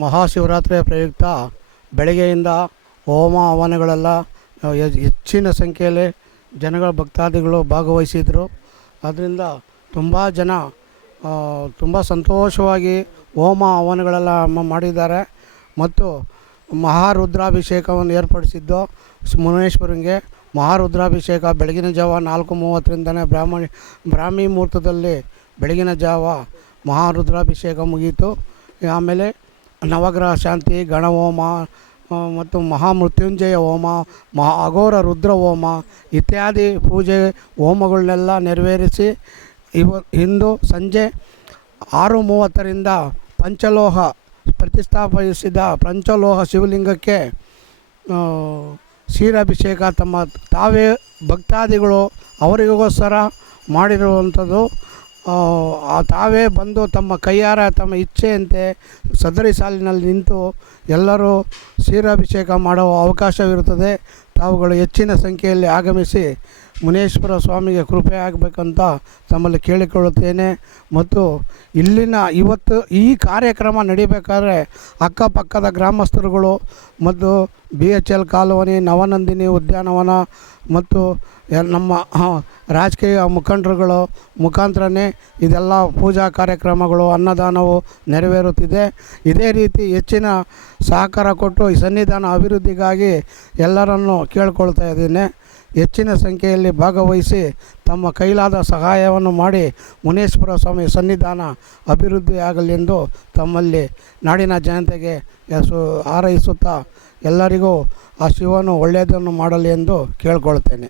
ಮಹಾಶಿವರಾತ್ರಿಯ ಪ್ರಯುಕ್ತ ಬೆಳಗ್ಗೆಯಿಂದ ಹೋಮ ಹವನಗಳೆಲ್ಲ ಹೆಚ್ಚಿನ ಸಂಖ್ಯೆಯಲ್ಲಿ ಜನಗಳ ಭಕ್ತಾದಿಗಳು ಭಾಗವಹಿಸಿದರು. ಅದರಿಂದ ತುಂಬ ಜನ ತುಂಬ ಸಂತೋಷವಾಗಿ ಹೋಮ ಹವನಗಳೆಲ್ಲ ಮಾಡಿದ್ದಾರೆ. ಮತ್ತು ಮಹಾರುದ್ರಾಭಿಷೇಕವನ್ನು ಏರ್ಪಡಿಸಿದ್ದು ಮುನೇಶ್ವರಿಗೆ. ಮಹಾರುದ್ರಾಭಿಷೇಕ ಬೆಳಗಿನ ಜಾವ ನಾಲ್ಕು ಮೂವತ್ತರಿಂದನೇ ಬ್ರಾಹ್ಮಣಿ, ಬ್ರಾಹ್ಮಿ ಮುಹೂರ್ತದಲ್ಲಿ ಬೆಳಗಿನ ಜಾವ ಮಹಾರುದ್ರಾಭಿಷೇಕ ಮುಗೀತು. ಆಮೇಲೆ ನವಗ್ರಹ ಶಾಂತಿ, ಗಣಹೋಮ ಮತ್ತು ಮಹಾಮೃತ್ಯುಂಜಯ ಹೋಮ, ಮಹಾ ಅಘೋರ ರುದ್ರ ಹೋಮ ಇತ್ಯಾದಿ ಪೂಜೆ ಹೋಮಗಳನ್ನೆಲ್ಲ ನೆರವೇರಿಸಿ ಇವ, ಇಂದು ಸಂಜೆ ಆರು ಮೂವತ್ತರಿಂದ ಪಂಚಲೋಹ ಪ್ರತಿಷ್ಠಾಪಿಸಿದ ಪಂಚಲೋಹ ಶಿವಲಿಂಗಕ್ಕೆ ಕ್ಷೀರಾಭಿಷೇಕ ತಮ್ಮ ತಾವೇ ಭಕ್ತಾದಿಗಳು ಅವರಿಗೋಸ್ಕರ ಮಾಡಿರುವಂಥದ್ದು. ತಾವೇ ಬಂದು ತಮ್ಮ ಕೈಯಾರ, ತಮ್ಮ ಇಚ್ಛೆಯಂತೆ ಸದರಿ ಸಾಲಿನಲ್ಲಿ ನಿಂತು ಎಲ್ಲರೂ ಕ್ಷೀರಾಭಿಷೇಕ ಮಾಡುವ ಅವಕಾಶವಿರುತ್ತದೆ. ತಾವುಗಳು ಹೆಚ್ಚಿನ ಸಂಖ್ಯೆಯಲ್ಲಿ ಆಗಮಿಸಿ ಮುನೇಶ್ವರ ಸ್ವಾಮಿಗೆ ಕೃಪೆ ಆಗಬೇಕಂತ ತಮ್ಮಲ್ಲಿ ಕೇಳಿಕೊಳ್ಳುತ್ತೇನೆ. ಮತ್ತು ಇಲ್ಲಿನ ಇವತ್ತು ಈ ಕಾರ್ಯಕ್ರಮ ನಡಿಬೇಕಾದ್ರೆ ಅಕ್ಕಪಕ್ಕದ ಗ್ರಾಮಸ್ಥರುಗಳು ಮತ್ತು B H L colony, Navanandini ಉದ್ಯಾನವನ ಮತ್ತು ನಮ್ಮ ರಾಜಕೀಯ ಮುಖಂಡರುಗಳು ಮುಖಾಂತರನೇ ಇದೆಲ್ಲ ಪೂಜಾ ಕಾರ್ಯಕ್ರಮಗಳು, ಅನ್ನದಾನವು ನೆರವೇರುತ್ತಿದೆ. ಇದೇ ರೀತಿ ಹೆಚ್ಚಿನ ಸಹಕಾರ ಕೊಟ್ಟು ಈ ಸನ್ನಿಧಾನ ಅಭಿವೃದ್ಧಿಗಾಗಿ ಎಲ್ಲರನ್ನು ಕೇಳ್ಕೊಳ್ತಾ ಇದ್ದೀನಿ. ಹೆಚ್ಚಿನ ಸಂಖ್ಯೆಯಲ್ಲಿ ಭಾಗವಹಿಸಿ ತಮ್ಮ ಕೈಲಾದ ಸಹಾಯವನ್ನು ಮಾಡಿ ಮುನೇಶ್ವರ ಸ್ವಾಮಿ ಸನ್ನಿಧಾನ ಅಭಿವೃದ್ಧಿಯಾಗಲಿ ಎಂದು ತಮ್ಮಲ್ಲಿ ನಾಡಿನ ಜನತೆಗೆ ಸು ಹಾರೈಸುತ್ತಾ ಎಲ್ಲರಿಗೂ ಆ ಶಿವನು ಒಳ್ಳೆಯದನ್ನು ಮಾಡಲಿ ಎಂದು ಕೇಳ್ಕೊಳ್ತೇನೆ.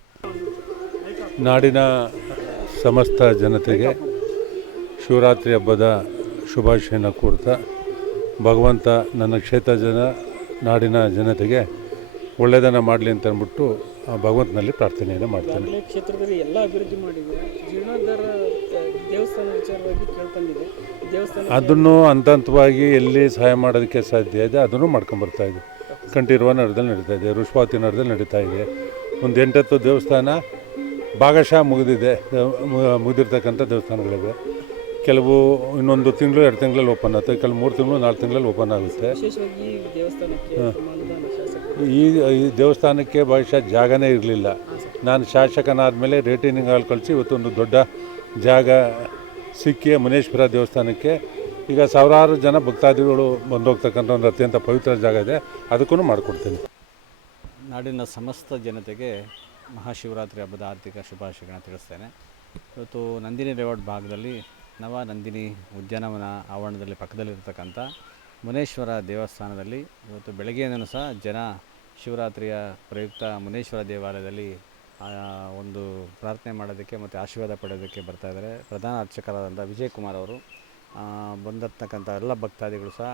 ನಾಡಿನ ಸಮಸ್ತ ಜನತೆಗೆ ಶಿವರಾತ್ರಿ ಹಬ್ಬದ ಶುಭಾಶಯನ ಕೋರ್ತಾ ಭಗವಂತ ನನ್ನ ಕ್ಷೇತ್ರ ಜನ ನಾಡಿನ ಜನತೆಗೆ ಒಳ್ಳೆಯದನ್ನು ಮಾಡಲಿ ಅಂತ ಅಂದ್ಬಿಟ್ಟು ಆ ಭಗವಂತನಲ್ಲಿ ಪ್ರಾರ್ಥನೆಯನ್ನು ಮಾಡ್ತೇನೆ. ಕ್ಷೇತ್ರದಲ್ಲಿ ಎಲ್ಲ ಅಭಿವೃದ್ಧಿ ಮಾಡಿದೆ. ಜೀರ್ಣೋದ್ಧಾರ ದೇವಸ್ಥಾನ ವಿಚಾರವಾಗಿ ದೇವಸ್ಥಾನ ಅದನ್ನು ಹಂತ ಹಂತವಾಗಿ ಎಲ್ಲಿ ಸಹಾಯ ಮಾಡೋದಕ್ಕೆ ಸಾಧ್ಯ ಇದೆ ಅದನ್ನು ಮಾಡ್ಕೊಂಬರ್ತಾ ಇದೆ. ಕಂಠೀರವ ನರದಲ್ಲಿ ನಡೀತಾ ಇದೆ ಋಷಭಾವತಿ ನರದಲ್ಲಿ ನಡೀತಾ ಇದೆ. ಒಂದು ಎಂಟತ್ತು ದೇವಸ್ಥಾನ ಭಾಗಶಃ ಮುಗಿದಿದೆ. ಮುಗಿದಿರ್ತಕ್ಕಂಥ ದೇವಸ್ಥಾನಗಳಿವೆ. ಕೆಲವು ಇನ್ನೊಂದು ತಿಂಗಳು ಎರಡು ತಿಂಗಳಲ್ಲಿ ಓಪನ್ ಆಗುತ್ತೆ ಕೆಲವು ಮೂರು ತಿಂಗಳು ನಾಲ್ಕು ತಿಂಗಳಲ್ಲಿ ಓಪನ್ ಆಗುತ್ತೆ. ಈ ದೇವಸ್ಥಾನಕ್ಕೆ ಬಹುಶಃ ಜಾಗನೇ ಇರಲಿಲ್ಲ. ನಾನು ಶಾಸಕನಾದ ಮೇಲೆ ರೇಟಿಂಗ್ ಹಾಲ್ ಕಳಿಸಿ ಇವತ್ತೊಂದು ದೊಡ್ಡ ಜಾಗ ಸಿಕ್ಕಿ ಮುನೇಶ್ವರ ದೇವಸ್ಥಾನಕ್ಕೆ. ಈಗ ಸಾವಿರಾರು ಜನ ಭಕ್ತಾದಿಗಳು ಬಂದು ಹೋಗ್ತಕ್ಕಂಥ ಒಂದು ಅತ್ಯಂತ ಪವಿತ್ರ ಜಾಗ ಇದೆ. ಅದಕ್ಕೂ ಮಾಡಿಕೊಡ್ತೀನಿ. ನಾಡಿನ ಸಮಸ್ತ ಜನತೆಗೆ ಮಹಾಶಿವರಾತ್ರಿ ಹಬ್ಬದ ಆರ್ಥಿಕ ಶುಭಾಶಯಗಳನ್ನ ತಿಳಿಸ್ತೇನೆ. ಇವತ್ತು ನಂದಿನಿ ರೇವಡ್ ಭಾಗದಲ್ಲಿ ನವ ನಂದಿನಿ ಉದ್ಯಾನವನ ಆವರಣದಲ್ಲಿ ಪಕ್ಕದಲ್ಲಿರ್ತಕ್ಕಂಥ ಮುನೇಶ್ವರ ದೇವಸ್ಥಾನದಲ್ಲಿ ಇವತ್ತು ಬೆಳಗ್ಗೆಯಿಂದನೂ ಸಹ ಜನ ಶಿವರಾತ್ರಿಯ ಪ್ರಯುಕ್ತ ಮುನೇಶ್ವರ ದೇವಾಲಯದಲ್ಲಿ ಒಂದು ಪ್ರಾರ್ಥನೆ ಮಾಡೋದಕ್ಕೆ ಮತ್ತು ಆಶೀರ್ವಾದ ಪಡೆಯೋದಕ್ಕೆ ಬರ್ತಾ ಇದ್ದಾರೆ. ಪ್ರಧಾನ ಅರ್ಚಕರಾದಂಥ ವಿಜಯ್ ಕುಮಾರ್ ಅವರು ಬಂದಿರ್ತಕ್ಕಂಥ ಎಲ್ಲ ಭಕ್ತಾದಿಗಳು ಸಹ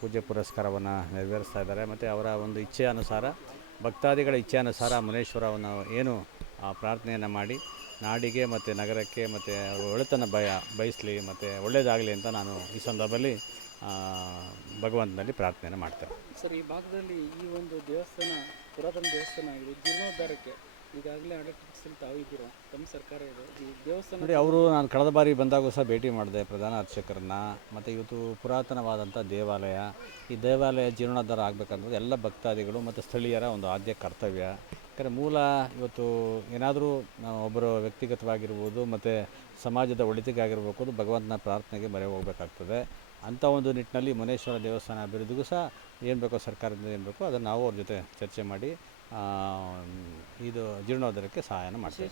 ಪೂಜೆ ಪುರಸ್ಕಾರವನ್ನು ನೆರವೇರಿಸ್ತಾ ಇದ್ದಾರೆ. ಮತ್ತು ಅವರ ಒಂದು ಇಚ್ಛೆ ಅನುಸಾರ, ಭಕ್ತಾದಿಗಳ ಇಚ್ಛೆ ಅನುಸಾರ ಮುನೇಶ್ವರವನ್ನು ಏನು ಪ್ರಾರ್ಥನೆಯನ್ನು ಮಾಡಿ, ನಾಡಿಗೆ ಮತ್ತು ನಗರಕ್ಕೆ ಮತ್ತು ಒಳ್ಳೆತನ ಬಯ, ಬಯಸಲಿ, ಮತ್ತು ಒಳ್ಳೆಯದಾಗಲಿ ಅಂತ ನಾನು ಈ ಸಂದರ್ಭದಲ್ಲಿ ಭಗವಂತನಲ್ಲಿ ಪ್ರಾರ್ಥನೆ ಮಾಡ್ತೇವೆ ಸರ್ ಈ ಭಾಗದಲ್ಲಿ ಈ ಒಂದು ದೇವಸ್ಥಾನ ಪುರಾತನ ದೇವಸ್ಥಾನ ಆಗಿದೆ. ಜೀರ್ಣೋದ್ಧಾರಕ್ಕೆ ಈಗಾಗಲೇ ಆಡಳಿತ ತಾವಿದ್ದೀರ ತಮ್ಮ ಸರ್ಕಾರ ಇದೆ. ಈ ದೇವಸ್ಥಾನ ನೋಡಿ ಅವರು ನಾನು ಕಳೆದ ಬಾರಿ ಬಂದಾಗೂ ಸಹ ಭೇಟಿ ಮಾಡಿದೆ ಪ್ರಧಾನ ಅರ್ಚಕರನ್ನ. ಮತ್ತು ಇವತ್ತು ಪುರಾತನವಾದಂಥ ದೇವಾಲಯ ಈ ದೇವಾಲಯ ಜೀರ್ಣೋದ್ಧಾರ ಆಗಬೇಕನ್ನೋದು ಎಲ್ಲ ಭಕ್ತಾದಿಗಳು ಮತ್ತು ಸ್ಥಳೀಯರ ಒಂದು ಆದ್ಯ ಕರ್ತವ್ಯ. ಯಾಕಂದರೆ ಮೂಲ ಇವತ್ತು ಏನಾದರೂ ಒಬ್ಬರು ವ್ಯಕ್ತಿಗತವಾಗಿರ್ಬೋದು ಮತ್ತು ಸಮಾಜದ ಒಳಿತಿಗಾಗಿರ್ಬೇಕು ಅದು ಭಗವಂತನ ಪ್ರಾರ್ಥನೆಗೆ ಮರೆ ಹೋಗಬೇಕಾಗ್ತದೆ ಅಂಥ ಒಂದು ನಿಟ್ಟಿನಲ್ಲಿ ಮುನೇಶ್ವರ ದೇವಸ್ಥಾನ ಅಭಿವೃದ್ಧಿಗೂ ಸಹ ಏನು ಬೇಕೋ ಸರ್ಕಾರದಿಂದ ಏನು ಬೇಕೋ ಅದನ್ನು ನಾವು ಅವ್ರ ಜೊತೆ ಚರ್ಚೆ ಮಾಡಿ ಇದು ಜೀರ್ಣೋದ್ಧಾರಕ್ಕೆ ಸಹಾಯನ ಮಾಡ್ತೀವಿ.